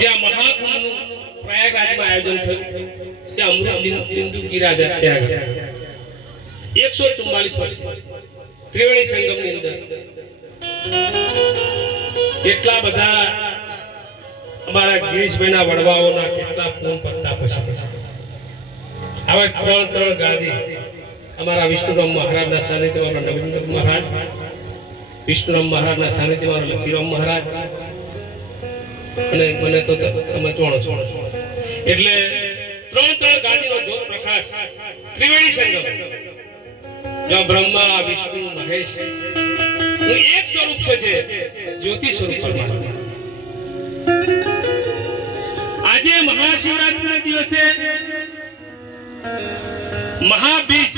જ્યાં મહાકુંભનું પ્રયાગરાજમાં આયોજન થયું ત્યાં અમૃત બિંદુ ગિરા ત્યાં 144 વર્ષ ત્રિવેણી સંગમની અંદર કેટલા બધા અમારા ગિરીશભાઈના વડવાઓના કેટલા પૂર્ણ પત્તા પછી આવા ત્રણ ગાદી અમારા વિષ્ણુરામ મહારાજના સાનિધ્યમાં નવીનગર મહારાજ, વિષ્ણુરામ મહારાજના સાનિધ્યમાં લખીરામ મહારાજ અને મને તો તમે ચોણો એટલે ત્રણ ગાદીનો જ્યોત પ્રકાશ ત્રિવેણી સંગમ જ્યાં બ્રહ્મા વિષ્ણુ મહેશ નું એક સ્વરૂપ છે જે જ્યોતિ સ્વરૂપ પરમાત્મા. આજે મહાશિવરાત્રિના દિવસે મહાબીજ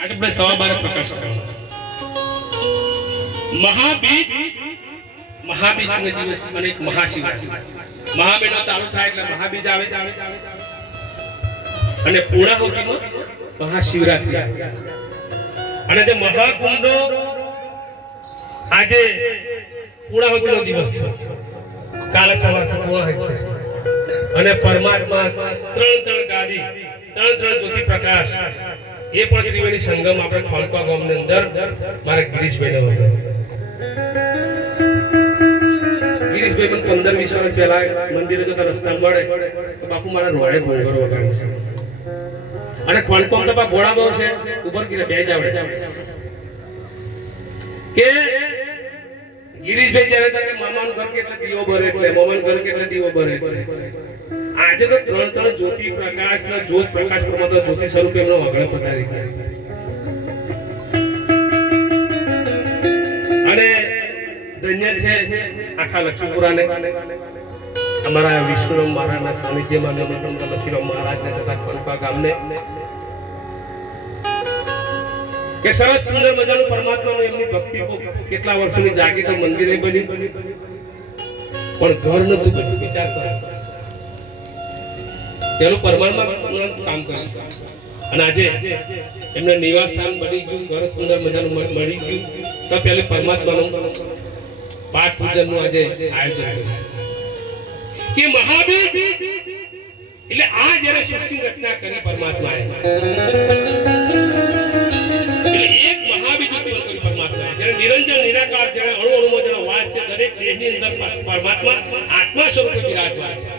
આપણે 12:15 પ્રકાશ કર્યો. મહાબીજના દિવસે અને એક મહાશિવરાત્રિ મહાબીજનો ચાલુ થાય એટલે મહાબીજ આવે અને પૂર્ણાહુતિમાં મહાશિવરાત્રિ અને જે મહાકુંભનો આજે પૂર્ણાહુતિનો દિવસ છે. કાલે સવારે પૂર્ણાહુતિ થશે અને પરમાત્મા ત્રણ ગાદી ત્રણ જ્યોતિ પ્રકાશ એ પણ ત્રિવેણી સંગમ આપણે ખોલકા ગામની અંદર મારે ગિરીશભાઈ પણ 15-20 વર્ષ પહેલા મંદિરે જતા રસ્તા મળે તો બાપુ મારા રોડે ભોંગરો વગાડ્યો છે અને ખોલકો તો બા ઘોડા બહુ છે ઉપર ગીરે બે જ આવડે કે ગિરીશભાઈ જ્યારે તકે મામાનું ઘર કેટલે દીવો ભરે એટલે મામાનું ઘર કેટલે દીવો ભરે. આજે તો ત્રણ જ્યોતિ પ્રકાશના જ્યોત પ્રકાશ પ્રમાતા જ્યોતિ સ્વરૂપે એમનો વગડે પધારી છે અને ધન્ય છે આખા લક્ષ્મીપુરાને અમારા વિષ્ણુરામ મહારાજના સાનિધ્યમાં લક્ષ્મીરામ મહારાજને તથા ખોલકા ગામને કે સરસ સુંદર મજાનું પરમાત્માનું એમની ભક્તિ કેટલા વર્ષોની જાગી તો મંદિરે બની પણ ઘર નતું બધું વિચાર કરો તેનું પરમાત્મા કામ કર્યું અને આજે એમને નિવાસ સ્થાન બની ગયું, ઘર સુંદર મજાનું મળી ગયું તો પહેલે પરમાત્માનું પાઠ પૂજનનું આજે આયોજન કર્યું કે મહાબીજ એટલે આ જ્યારે સૃષ્ટિ રચના કરી પરમાત્માએ નિરંજન નિરાકાર જેને અણુ અણુમાં જેનો વાસ છે દરેક દેહની અંદર પરમાત્મા આત્મા સ્વરૂપે બિરાજમાન છે.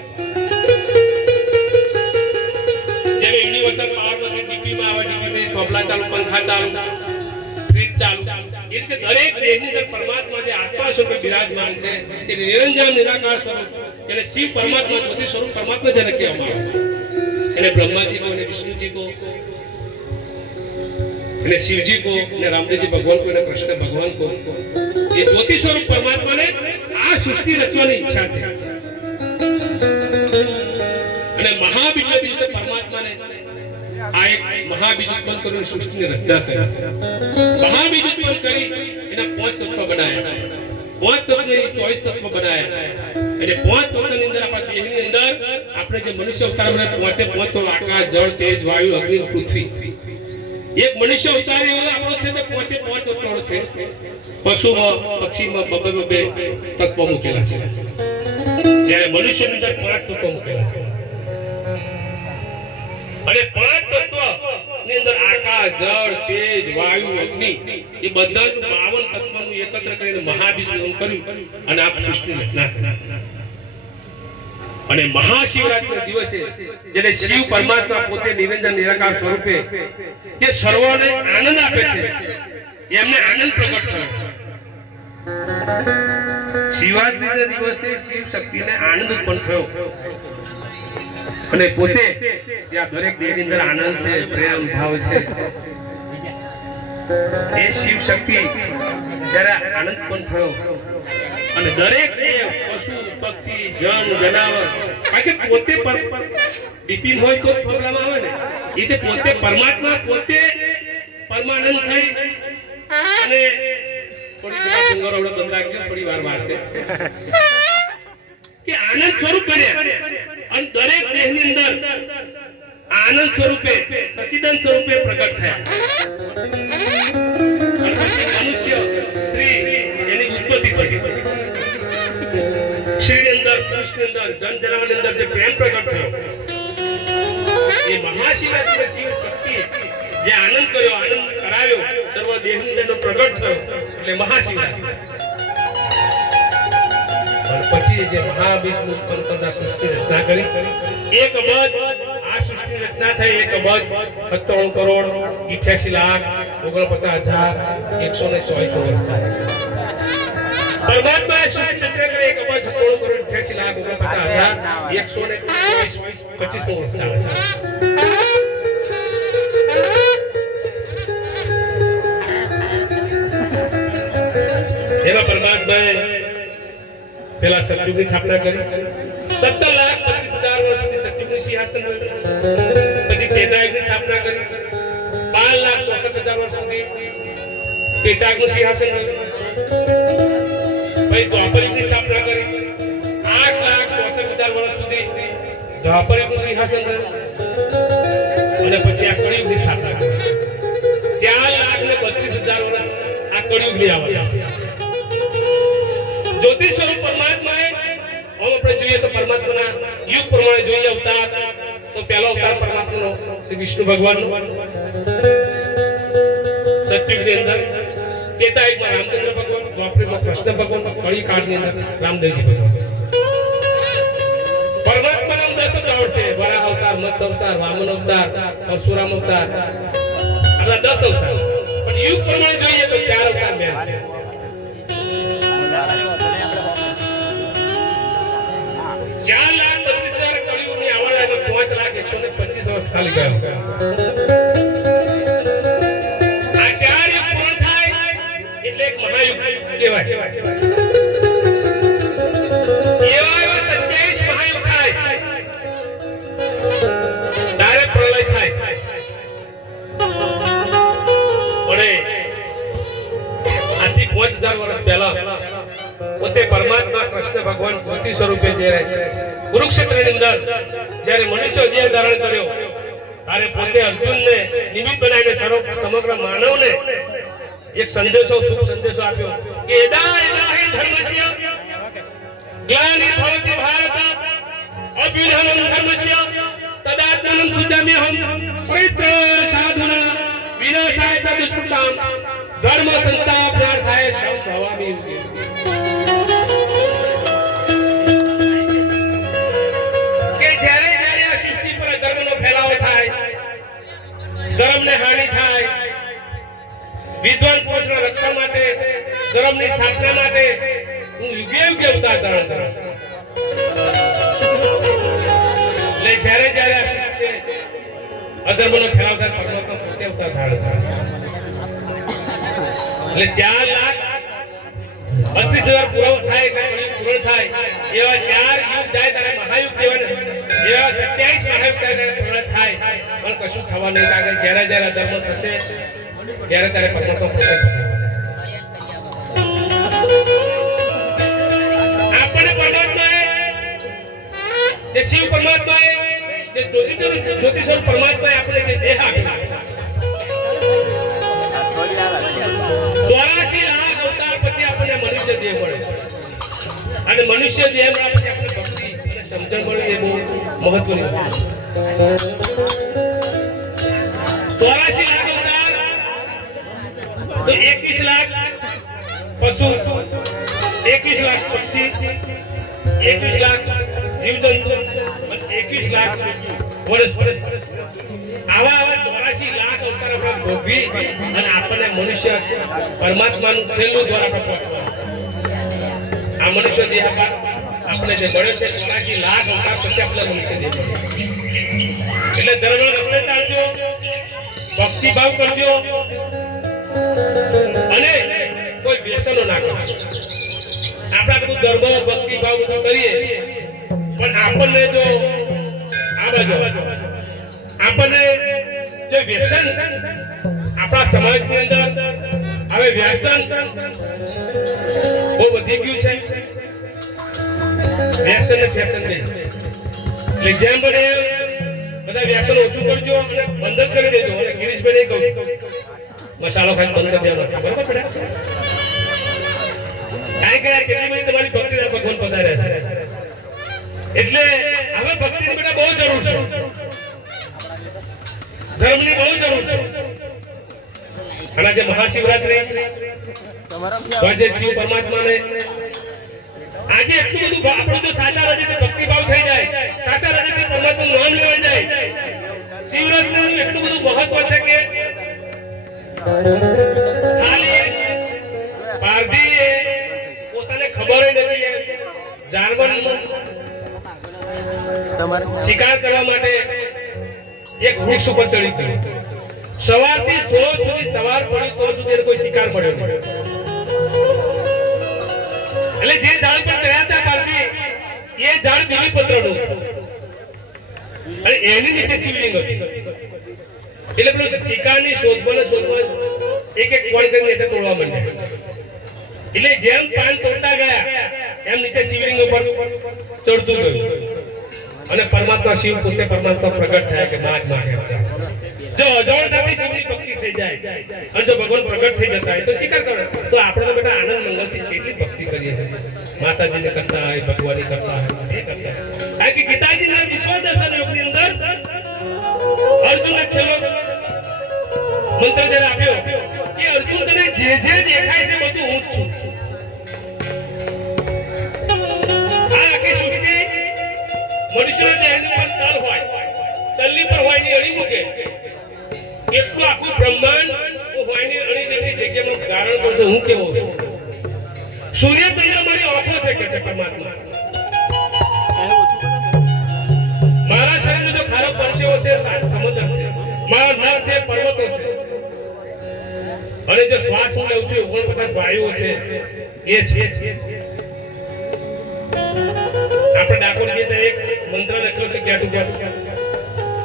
જેમ યુનિવર્સલ પાવર પછી ડીપીમાં આવે ડીપીમાં ચોપલા ચાલુ પંખા ચાલુ ફ્રીજ ચાલુ એ રીતે દરેક દેહની અંદર પરમાત્મા જે આત્મા સ્વરૂપે બિરાજમાન છે તે નિરંજન નિરાકાર સ્વરૂપ જેને શિવ પરમાત્મા જ્યોતિ સ્વરૂપ પરમાત્મા જેને કહેવામાં આવે છે એને બ્રહ્માજી કો અને વિષ્ણુજી કો અને शिवजी को ने रामदेव जी भगवान को ने कृष्ण भगवान को ये ज्योति स्वरूप परमात्मा ने आ सृष्टि रचવાની ઈચ્છા છે અને મહાબીજના દિવસે પરમાત્માને આ એક મહાબીજ ઉત્પન્ન કરીને સૃષ્ટિની રચના કરી. મહાબીજ ઉત્પન્ન કરી એના 5 તત્વ બનાવ્યા, 5 તત્વને 24 તત્વ બનાવ્યા અને 5 તત્વની અંદર આપણા દેહની અંદર આપણે જે મનુષ્ય અવતારમાં 5 તત્વ આકાશ જળ તેજ વાયુ અગ્નિ પૃથ્વી એક મનુષ્ય અવતાર એવો આપણો છે તો 5 તત્વો છે. પશુમાં પક્ષીમાં બબે તત્વો મૂકેલા છે જ્યારે મનુષ્યની અંદર 5 તત્વો મૂકેલા છે અને 5 તત્વ ની અંદર આકાશ જળ તેજ વાયુ અગ્નિ એ બધા 52 તત્વોનું એકત્ર કરીને મહાબીજ કર્યું અને આ સૃષ્ટિની રચના કરી. અને મહાશિવરાત્રિના દિવસે જેને શિવ પરમાત્મા પોતે નિરંજન નિરાકાર સ્વરૂપે જે સર્વને આનંદ આપે છે એમને આનંદ પ્રગટ થયો. શિવરાત્રિના દિવસે શિવ શક્તિને આનંદ ઉત્પન્ન થયો અને પોતે ત્યાં દરેક દેહની અંદર આનંદ છે, પ્રેમ ભાવ છે. એ શિવ શક્તિ જ્યારે આનંદ ઉત્પન્ન થયો અને દરેક દેવ પશુ પક્ષી જન જનાવર કારણ કે પોતે ડીપી હોય તો પ્રોબ્લેમ આવે ને એ તે પોતે પરમાત્મા પોતે પરમાનંદ થઈ અને થોડી વાર વારશે કે આનંદ સ્વરૂપ બન્યા અને દરેક દેહની અંદર આનંદ સ્વરૂપે સચિદાનંદ સ્વરૂપે પ્રગટ થયા. મનુષ્ય શ્રી એની ઉત્પત્તિ થઈ. શ્રીની અંદર દેશની અંદર જનજનવાની અંદર જે પ્રેમ પ્રગટ થયો એ મહાશિવરાત્રી શિવ શક્તિ જે આનંદ કર્યો આનંદ કરાવ્યો સર્વ દેહની અંદર પ્રગટ થયો એટલે મહાશિવરાત્રી પછી જે મહાબીજનું ઉત્પન્ન કરતા સૃષ્ટિ રચના કરી 1 અબજ આ સૃષ્ટિ રચના થઈ 1 અબજ 97 કરોડ 88 લાખ 49,124 વર્ષ પરમાત્માએ સૃષ્ટિ રચના કરી 1 અબજ 97 કરોડ 88 લાખ 49,125 વર્ષ એવા પરમાત્માએ પેલા સતયુગની સ્થાપના કરી 17,25,000 વર્ષ સુધી સતયુગનું સિંહાસન રહ્યું પછી ત્રેતાયુગની સ્થાપના કરી 12,64,000 વર્ષ સુધી ત્રેતાયુગનું સિંહાસન રહ્યું પછી દ્વાપરયુગની સ્થાપના કરી 8,64,000 વર્ષ સુધી દ્વાપરયુગનું સિંહાસન રહ્યું અને પછી આ કળિયુગની સ્થાપના કરી 4,32,000 વર્ષ આ કળિયુગની આવશે જ્યોતિ સ્વરૂપ પરમાત્માએ આપણે જોઈએ તો પરમાત્માના યુગ પ્રમાણે જોઈએ અવતાર તો પહેલો અવતાર પરમાત્માનો શ્રી વિષ્ણુ ભગવાનનો સતયુગની અંદર ત્રેતાયુગમાં રામચંદ્ર ભગવાન દ્વાપરયુગમાં કૃષ્ણ ભગવાન કળિકાળની અંદર રામદેવજી ભગવાન પરમાત્માના 10 અવતાર છે વરાહ અવતાર મત્સ્ય અવતાર વામન અવતાર પરશુરામ અવતાર આ 10 અવતાર પણ યુગ પ્રમાણે જોઈએ તો 4 અવતાર મેં છે 4,32,000 કળિયુગની આવડ અને 5,125 વર્ષ ખાલી ગયો આ 4 યુગ પૂર્ણ થાય એટલે એક મહાયુગ કહેવાય એવા 27 મહાયુગ થાય ડાયરેક્ટ પ્રલય થાય અને આથી 5,000 વર્ષ પહેલા પોતે પરમાત્મા કૃષ્ણ ભગવાન જ્યોતિ સ્વરૂપે જ્યારે કુરુક્ષેત્રની અંદર જ્યારે મનુષ્ય દેહ ધારણ કર્યો ત્યારે પોતે અર્જુનને નિમિત્ત બનાવીને સમગ્ર માનવને એક સંદેશો શુભ સંદેશો આપ્યો કે એદા એદાહી ધર્મસ્ય જ્ઞાની ભવતિ ભારત અભિનવમ ધર્મસ્ય તદાત્મનં સુજામ્યહમ પવિત્ર સાધુના વિનાશાય દુષ્કૃતામ ધર્મ સંસ્થાપનાર્થાય સંભવામિ ધર્મને હાનિ થાય વિદ્વાન પુરુષના રક્ષણ માટે ધર્મની સ્થાપના માટે હું યુગે યુગે અવતાર ધારણ કરું એટલે જ્યારે જ્યારે આ સૃષ્ટિ અધર્મનો ફેલાવ થાય પરમાત્મા પોતે અવતાર ધારણ કરે એટલે 4,32,000 પૂર્ણ થાય પૂર્ણ થાય એવા 4 યુગ જાય ત્યારે મહાયુગ કહેવાય એવા 27 મહાયુગ પૂર્ણ થાય પણ કશું થવા નહીં લાગે જ્યારે જ્યારે ધર્મ થશે ત્યારે ત્યારે પરમાત્મા પોતે આપણે પરમાત્માએ જે શિવ પરમાત્માએ જે જ્યોતિષ પરમાત્માએ આપણે જે દેહ આપ્યો 84 લાખ અવતાર પછી આપણને મનુષ્ય દેહ મળે છે અને મનુષ્ય દેહ માં પછી આપણે ભક્તિ અને સમજણ મળે એ બહુ મહત્વની વાત છે 84 લાખ અવતાર તો 21 લાખ પશુ 21 લાખ પક્ષી 21 લાખ જીવજંતુ અને 21 લાખ વનસ્પતિ આવા 84 લાખ અવતાર આપણે ભોગવી અને આપણને મનુષ્ય પરમાત્માનું છેલ્લું દ્વાર આપણે પહોંચવાનું આ મનુષ્ય દેહ આપણે જે મળ્યો છે 84 લાખ અવતાર પછી આપણે મનુષ્ય દેહ એટલે ધર્મ રસ્તે ચાલજો ભક્તિભાવ કરજો અને કોઈ વ્યસનો ના કરજો આપણે બધું ધર્મ ભક્તિભાવ બધું કરીએ પણ આપણને જો આ બાજુ આપણને જે વ્યસન આપણા સમાજની અંદર હવે વ્યસન બહુ વધી ગયું છે વ્યસન ને ફેશન નહીં એટલે જેમ બને બધા વ્યસન ઓછું કરજો અને બંધ કરી દેજો અને ગિરીશભાઈ કહું મસાલો ખાઈ બંધ કરી દેવાનો બરાબર પડે કાંઈ કેટલી બધી તમારી ભક્તિના ભગવાન પધાર્યા છે શ્રમની બહુ જરૂર છે. અને આજે મહાશિવરાત્રી જે શિવ પરમાત્માને આજે એટલું બધું આપણું તો સાચા હૃદયથી ભક્તિભાવ થઈ જાય, સાચા હૃદયથી પરમાત્માનું નામ લેવાઈ જાય. શિવરાત્રીનું એટલું બધું મહત્વ છે કે ખાલી પારધીએ પોતાને ખબર નથી જાનવરનો શિકાર કરવા માટે એક વૃક્ષ ઉપર ચડી ગયો. સવારથી સોળ સુધી સવાર પડી તો સુધી કોઈ શિકાર મળ્યો નહીં. એટલે જે ઝાડ પર ગયા હતા પારધી એ ઝાડ બીલીપત્રનું અને એની નીચે શિવલિંગ હતું. એટલે પેલું શિકારની શોધવા એક એક કોણ કરીને નીચે તોડવા માંડ્યા. એટલે જેમ પાન તોડતા ગયા એમ નીચે શિવલિંગ ઉપર ચડતું ગયું અને પરમાત્મા શિવ પોતે પરમાત્મા પ્રગટ થયા કે માગ માગે. જો અજોડતાથી શિવની ભક્તિ થઈ જાય અને જો ભગવાન પ્રગટ થઈ જતા હોય તો શિકાર કરે. તો આપણે બેટા આનંદ મંગલથી કેટલી ભક્તિ કરીએ છીએ. માતાજીને કરતા હોય, ભગવાનની કરતા હોય, જે કરતા હોય. આ કે ગીતાજીના વિશ્વ દર્શન યોગની અંદર અર્જુનને છેલ્લો મંત્ર જ્યારે આપ્યો કે અર્જુન તને જે જે દેખાય છે બધું હું જ છું. આ આખી સૃષ્ટિ મનુષ્યના જે એની પર તલ હોય, તલની પર હોય ની અડી મૂકે એટલું આખું બ્રહ્માંડ હોય ની અડી જેટલી જગ્યાનું કારણ કરશે હું કેવો છું. સૂર્ય ચંદ્ર મારી આંખો છે કે છે પરમાત્મા. મારા શરીરનો જો ખારો પરસેવો છે સમુદ્ર છે, મારા નર છે પર્વતો છે, અને જો શ્વાસ હું લઉં છું 49 વાયુઓ છે એ છે. આપણે ડાકોર ગીતા એક મંત્ર લખ્યો છે ક્યાં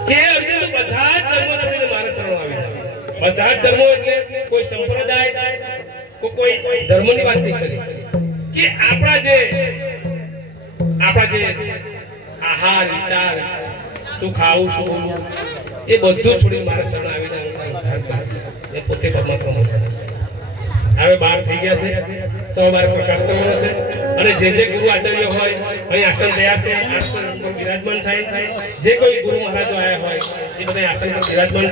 કે અર્જુન બધા જ ધર્મો છોડીને મારા શરણ આવી જાય. બધા જ ધર્મો એટલે કોઈ સંપ્રદાય કોઈ ધર્મની વાત નહીં કરી કે આપણા જે આહાર વિચાર શું ખાવું શું બોલવું એ બધું છોડીને મારા શરણ આવી જાય. એ પોતે પરમાત્મા છે. હવે 12 થઈ ગયા છે, 12 પ્રકાશ કરવાનો છે અને જે ગુરુ આચાર્ય હોય અહીં આસન તૈયાર છે, આસન પર બિરાજમાન થાય. જે કોઈ ગુરુ મહારાજો આયા હોય એ બધા આસન પર બિરાજમાન